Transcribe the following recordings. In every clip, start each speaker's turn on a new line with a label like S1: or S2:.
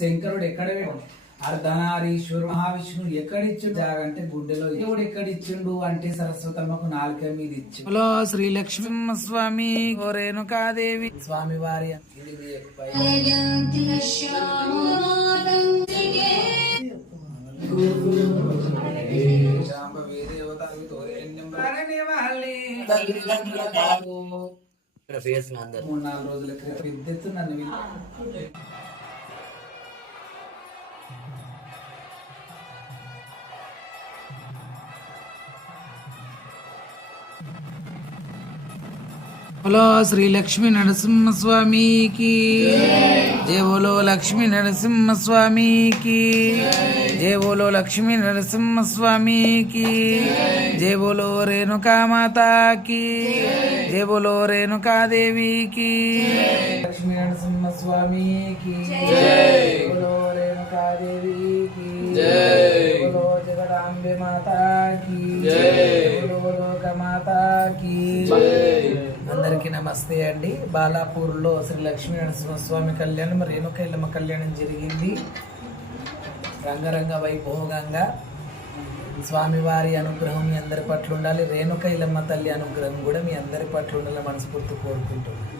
S1: శంకరుడు ఎక్కడ అర్ధనారీశ్వరు మహావిష్ణువు ఎక్కడిచ్చిండు? జాగ అంటే గుండెలో దేవుడు ఎక్కడిచ్చిండు అంటే సరస్వతమ్మకు నాలుక మీద ఇచ్చి హలో శ్రీ లక్ష్మీ స్వామి రేణుకాదేవి స్వామి వారి మూడు నాలుగు రోజుల క్రితం. విద్యుత్ నన్ను పిలి- హలో శ్రీ లక్ష్మీ నరసింహస్వామికి. జయ బోలో లక్ష్మీ నరసింహస్వామికి. జయ బోలో లక్ష్మీ నరసింహస్వామికి. జయ బోలో రేణుకామాతాకి. జయ బోలో రేణుకాదేవికి. లక్ష్మీ నరసింహస్వామికి. జయ బోలో రేణుకాదేవికి. జయ బోలో జగదాంబే మాతాకి జయ బోలో లోకమాతాకి. అందరికీ నమస్తే అండి. బాలాపూర్లో శ్రీ లక్ష్మీ నరసింహస్వామి కళ్యాణం రేణుక ఇల్లమ్మ కళ్యాణం జరిగింది. రంగరంగ వైభోగంగా స్వామివారి అనుగ్రహం మీ అందరి పట్ల ఉండాలి. రేణుక ఇల్లమ్మ తల్లి అనుగ్రహం కూడా మీ అందరి పట్ల ఉండాలని మనస్ఫూర్తి కోరుకుంటున్నాను.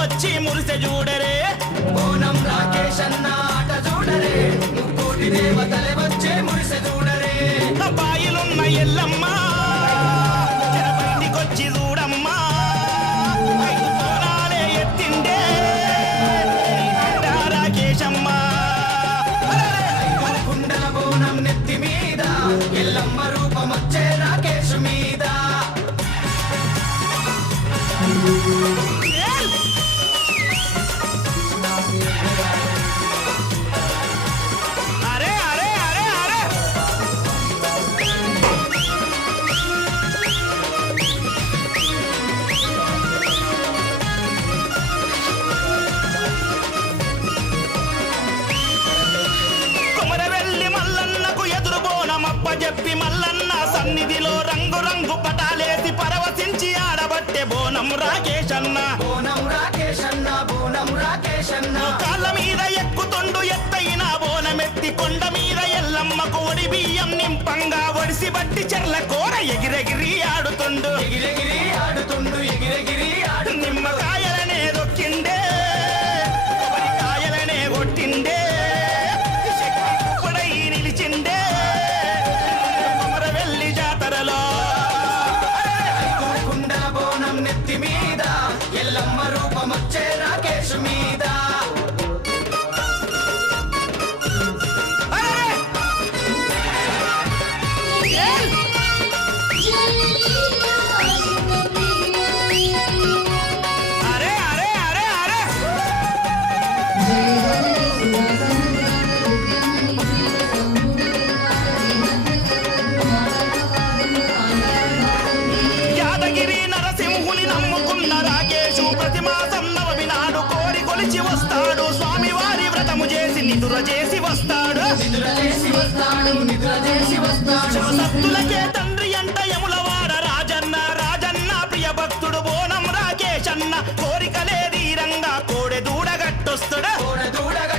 S2: వచ్చి మురిసె చూడరే. ఓనం రాకేష్ అన్న ఆట చూడరే. ముక్కోటి దేవతలే వచ్చే మురిసె చూడరే. బాయిలున్న ఎల్లమ్మ జర బయటికొచ్చి చూడమ్మా. బోనం రాకేశన్న. బోనం రాకేశన్న బోనం రాకేశన్న. కాళ్ళ మీద ఎక్కుతుండు ఎత్తైన బోనమెత్తి కొండ మీద ఎల్లమ్మకు ఒడి బియ్యం నింపంగా ఒడిసి బట్టి చెర్ల కూర ఎగిరెగిరి ఆడుతుండు. ఎగిరెగిరి ఆడుతుండు ఎగిరెగిరి ఆడు నిమ్మకాయలనే మీద చేసి నిదుర చేసి వస్తాడు శివసత్తులకే తండ్రి అంట యములవాడ రాజన్న రాజన్న ప్రియ భక్తుడు బోనం రాకేష్ అన్న కోరికలే తీరంగా కోడె దూడగట్టొస్తాడు
S3: దూడగట్టొస్తాడు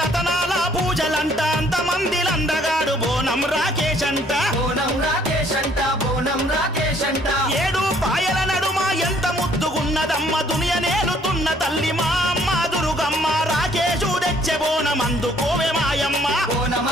S2: రతనాల పూజలంట అంతమందిలందగాడు బోనం రాకేష్ అంట
S3: బోనం రాకేష్ అంట బోనం రాకేష్ అంట
S2: ఏడు పాయల నడుమ ఎంత ముద్దుగున్నదమ్మ దునియ నేలుతున్న తల్లి మా అమ్మ దురుగమ్మ రాకేశు తెచ్చే బోనం అందుకోవే మాయమ్మ.
S3: బోనం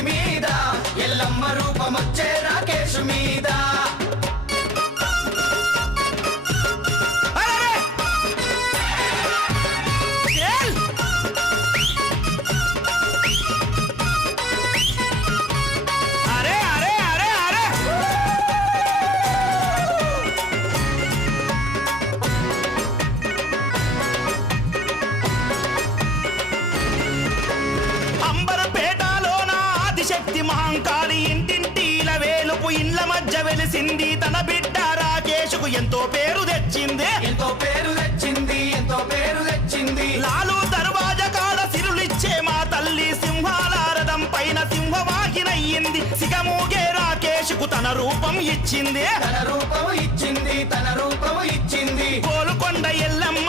S3: మీద ఎల్లమ్మ రూపమొచ్చే రాకేష్ మీద.
S2: మధ్య వెలిసింది తన బిడ్డ రాకేషుకు ఎంతో పేరు తెచ్చింది.
S3: ఎంతో పేరు తెచ్చింది ఎంతో పేరు తెచ్చింది.
S2: లాలు దర్వాజ కాడ సిరులిచ్చే మా తల్లి సింహాల రథం పైన సింహవాహినయ్యింది సిగమూగే రాకేషుకు తన రూపం ఇచ్చింది.
S3: తన రూపము ఇచ్చింది తన రూపము ఇచ్చింది.
S2: కోలుకొండ ఎల్లమ్మ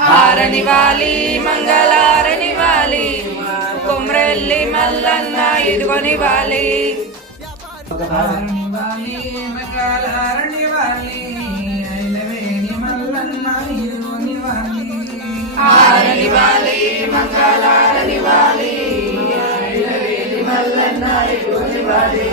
S4: హారని వాలి మంగళారని వాలి కొమ్రెల్లి మల్లన్న ఎదుగొని వాలి
S1: హారని వాలి మంగళహారని వాలి మల్లన్న ఇరుని వాలి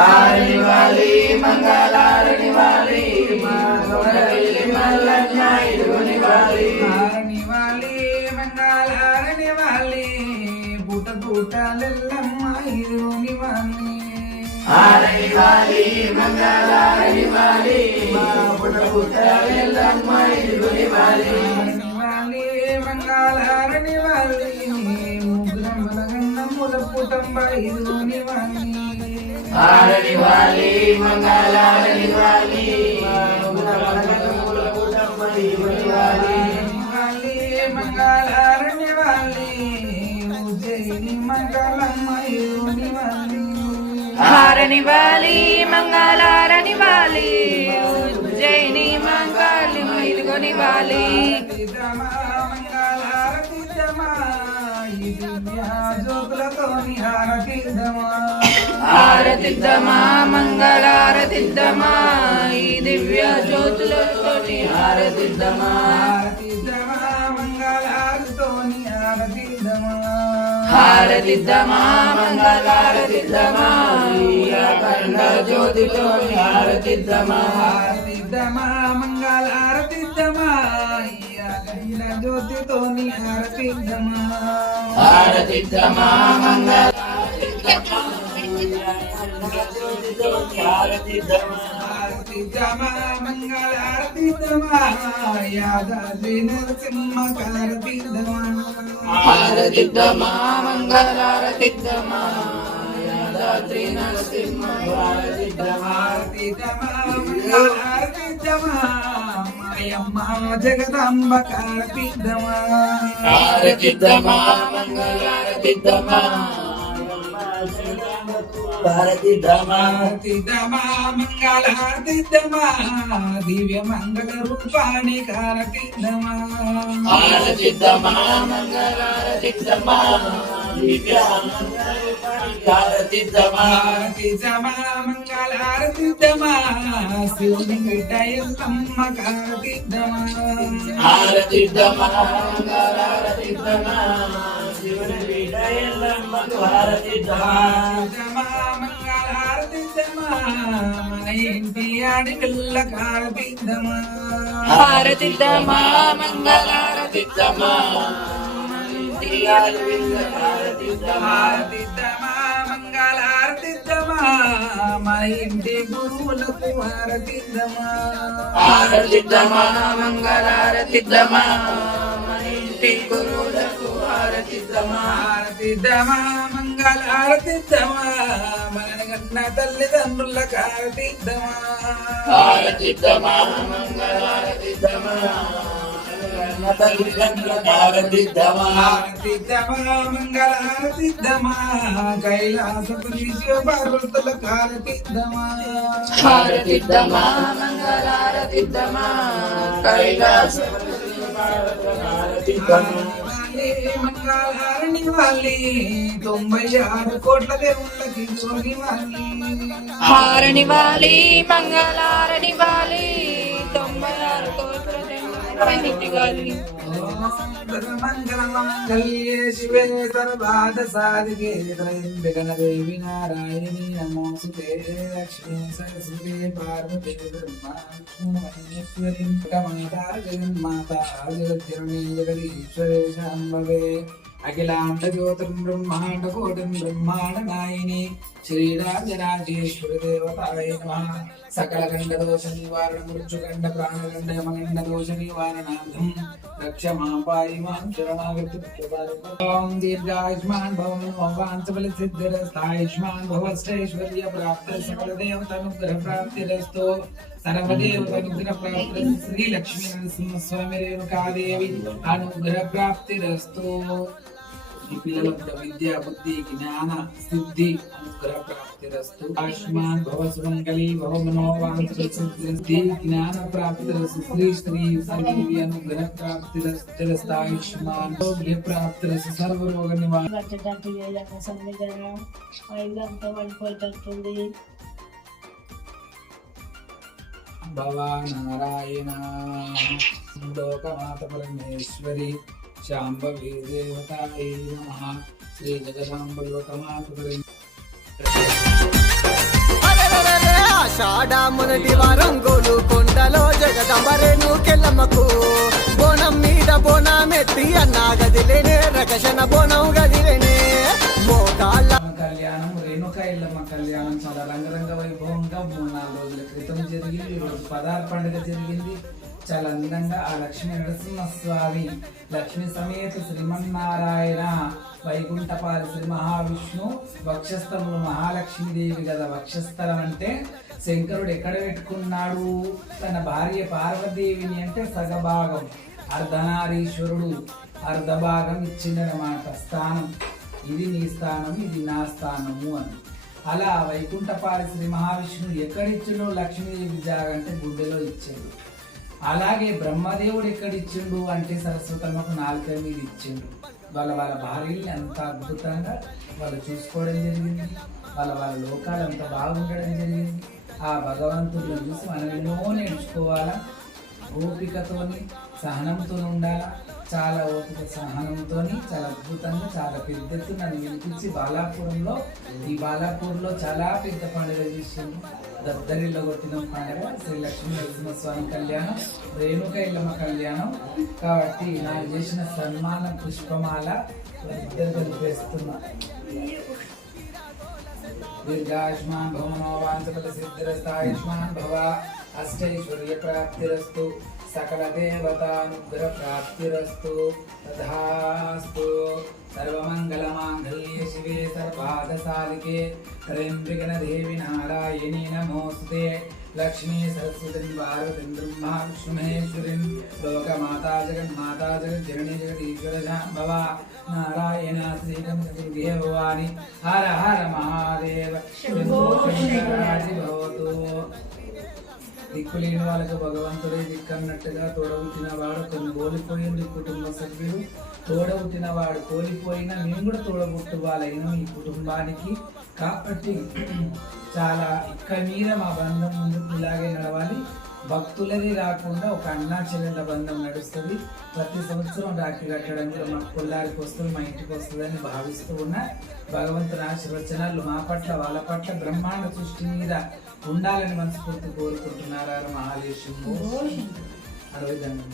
S4: ఆరణి వాలి మంగళారణి వాలి మా సొరవెల్లి మల్లన్న ఇదుగుని వాలి.
S1: ఆరణి వాలి మంగళారణి వాలి బూట బూటాలెల్లమ్మ ఇదుగుని వాలి.
S4: ఆరణి వాలి మంగళారణి వాలి మా బూట బూటాలెల్లమ్మ ఇదుగుని వాలి.
S1: వాలి వాలి ముగ్గురం బలగన్న ముల పుటంబ ఇదుగుని వాలి.
S4: వాలి మంగళారని వాలి
S1: ఉజ్జయిని మంగళమ్మ ఇదిగోని వాలి.
S4: హారని వాలి మంగళారని వాలి. జైని మంగళి ఇదిగోని వాలి
S1: తీర్థమా? మంగళారతి తీర్థమా ఈ దివ్య జ్యోతులతోని హారతీర్థమా
S4: హారతిద్దమా మంగళారతిద్దమా ఈ దివ్య జ్యోతులతోటి హారతిద్దమా
S1: హారతీర్థమా మంగళారతితోని హారతీర్థమా
S4: హారతిద్దమా మంగళారతిద్దమా ఈ అఖండ జ్యోతితోటి హారతిద్దమా
S1: హారతీర్థమా మంగళారతీర్థమా ఈ అఖండ జ్యోతితోని హారతీర్థమా
S4: హారతిద్దమా మంగళ
S1: హారతీర్థమా మంగళారతీర్థమా యాదాద్రి నరసింహ హారతీర్థమా
S4: హారతిద్దమా మంగళారతిద్దమా యాదాద్రి నరసింహ హారతిద్దమా
S1: జగదంబ కార్తీదమా
S4: హారతిద్దమా మంగళారతిద్దమా హారతిద్దమా
S1: కార్తీదమా మంగళార్తిదమా దివ్య మంగళ రూపాణి కార్తీదమా
S4: హారతిద్దమా మంగళారతిద్దమా దివ్య హారతిద్దమా
S1: కార్తీదమా మంగళార్తిదమా శివుని బిడ్డ ఎల్లమ్మ కార్తీదమా
S4: హారతిద్దమా మంగళారతిద్దమా శివుని హారతిద్దమా మంగళారతిద్దమా హారతిద్దమా
S1: హారతిద్దమా మంగళారతిద్దమా మన ఇంటి గురువులకు హారతిద్దమా
S4: హారతిద్దమా మంగళారతిద్దమా మన ఇంటి గురువులకు హారతిద్దమా
S1: హారతిద్దమా మంగళారతిద్దమా? మన కన్న తల్లిదండ్రులకు హారతిద్దమా
S4: హారతిద్దమా తల్లిదండ్రులకు హారతిద్దమా
S1: హారతిద్దమా మంగళారతిద్దమా? కైలాసపురి శివపార్వతులకు హారతిద్దమా
S4: హారతిద్దమా మంగళారతిద్దమా? కైలాస హారతిద్దమా
S1: మంగళారణి వాళ్ళి తొంభై ఆరు కోట్ల దేవుళ్ళకి జోగి వాళ్ళి
S4: హారని వాలి మంగళారని వాలి.
S1: మంగళమంగళ్యే శివే సర్వాద సాధికే నారాయణి నమోసుతే లక్ష్మీ సరస్వతి పార్వతి బ్రహ్మ మాతా జగన్మాతా జగజ్జననీ జగదీశ్వరే శాంభవే అఖిలాండ జ్యోతిర్ బ్రహ్మాండ కోటిం బ్రహ్మాండ నాయిని శ్రీరాజరాజేశ్వర దేవతాయ నమ సకల గండ దోష నివారణ మృత్యుగండ ప్రాణగండ యమగండ దోష నివారణార్థం రక్ష మాపాయి మాం శరణాగతి ఓం దీర్ఘాయుష్మాన్ భవ వాంఛబల సిద్ధిరస్తాయుష్మాన్ భవష్టైశ్వర్య ప్రాప్త సకల దేవతానుగ్రహ ప్రాప్తిరస్తో సర్వదేవతానుగ్రహ ప్రాప్తి శ్రీ లక్ష్మీ నరసింహ స్వామి రేణుకాదేవి అనుగ్రహ ప్రాప్తిరస్తో ఈ పిల్లలకు విద్య బుద్ధి జ్ఞాన సిద్ధి అనుగ్రహ ప్రాప్తిరస్తు ఆయుష్మాన్ భవ సుమంగళి భవ మనోవాంఛసిద్ధి జ్ఞాన ప్రాప్తిరస్తు శ్రీ శ్రీ సర్వదేవి అనుగ్రహ ప్రాప్తిరస్తు ఆయుష్మాన్ భోగ్య ప్రాప్తిరస్తు సర్వరోగ నివారణ
S5: వచ్చేటట్టు చేయాలి సన్నిధానం ఇల్లంతా పడిపోయేటట్టుంది
S1: భవా నారాయణ లోకమాత పరమేశ్వరి శాంభవి దేవతాయ నమ శ్రీ జగదాంబ లోకమాత
S3: అరెరెరెరె, ఆషాఢ మొదటి వారం గోలు కొండలో జగదంబరేను కెల్లమ్మకు బోనం మీద బోనమెత్తి అన్నా గదిలేనే రకషణ బోనం గదిలేనే మోకాళ్ళ
S1: కళ్యాణం రేణుక ఇల్లమ్మ కళ్యాణం చాలా రంగరంగ వైభవంగా మూడు నాలుగు రోజుల క్రితం జరిగింది. ఈ రోజు పదార్ పండుగ జరిగింది. చాలా అందంగా ఆ లక్ష్మీ నరసింహస్వామి. లక్ష్మీ సమేత శ్రీమన్నారాయణ. వైకుంఠపాలి శ్రీ మహావిష్ణు. వక్షస్థలములు మహాలక్ష్మీదేవి కదా వక్షస్థలం అంటే శంకరుడు ఎక్కడ పెట్టుకున్నాడు? తన భార్య పార్వతీదేవిని అంటే సగభాగం. అర్ధనారీశ్వరుడు అర్ధభాగం ఇచ్చిండనమాట స్థానం. ఇది నీ స్థానం ఇది నా స్థానము అని. అలా వైకుంఠపాలి శ్రీ మహావిష్ణువు ఎక్కడిచ్చిండో లక్ష్మీదేవి జాగంటే గుడ్డెలో ఇచ్చాడు. అలాగే బ్రహ్మదేవుడు ఎక్కడిచ్చిండు అంటే సరస్వతమ్మకు నాలుక మీద ఇచ్చిండు. వాళ్ళ వాళ్ళ భార్యల్ని అంత అద్భుతంగా వాళ్ళు చూసుకోవడం జరిగింది. వాళ్ళ వాళ్ళ లోకాలు అంత బాగుండడం జరిగింది. ఆ భగవంతుడిని చూసి మనం ఎన్నో నేర్చుకోవాలా? ఓపికతోని సహనంతో ఉండాలా? చాలా ఓపిక సహనంతో చాలా అద్భుతంగా చాలా పెద్ద ఎత్తున నన్ను వినిపించి బాలాపూర్లో ఈ బాలాపూర్లో చాలా పెద్ద పండుగ చేసాము దద్దరిలో కొట్టిన పండుగ శ్రీ లక్ష్మీ నరసింహస్వామి కళ్యాణం రేణుక ఇల్లమ్మ కళ్యాణం. కాబట్టి నాకు చేసిన సన్మాన పుష్పమాల ఇద్దరు కలిపేస్తున్నా దీర్ఘాయుష్మాన్ భవనో వాంఛపల సిద్ధిరస్తాయుష్మాన్ భవ. అష్టైశ్వర్య ప్రాప్తిరస్తు. సకల దేవతానుగ్రహ ప్రాప్తిరస్తు తథాస్తు సర్వమంగళ మాంగళ్యే శివే సర్వాద సాలికే త్రయంబికన దేవి నారాయణి నమోస్తుతే లక్ష్మీ సరస్వతి పార్వతి బ్రహ్మా విష్ణు మహేశ్వరిన్ లోకమాతా జగన్మాతా జగజ్జనని జగదీశ్వర శాంభవ దిక్కులేని వాళ్ళకు భగవంతుడే దిక్కన్నట్టుగా తోడబుట్టిన వాడు కొన్ని కోల్పోయింది కుటుంబ సభ్యులు తోడబుట్టిన వాడు కోల్పోయినా మేము కూడా తోడబుట్టు వాళ్ళైన ఈ కుటుంబానికి. కాబట్టి చాలా ఇక్కడ మీద మా బంధం ముందుకు ఇలాగే నడవాలి. భక్తులది కాకుండా ఒక అన్నా చెల్లెల బంధం నడుస్తుంది. ప్రతి సంవత్సరం రాఖీ కట్టడం కూడా మా కొల్లారికి వస్తుంది మా ఇంటికి వస్తుందని భావిస్తూ ఉన్నా. భగవంతుని ఆశీర్వచనాలు మా పట్ల వాళ్ళ పట్ల బ్రహ్మాండ సృష్టి మీద ఉండాలని మనస్ఫూర్తి కోరుకుంటున్నారా మహాదేశంలో అరవిందండి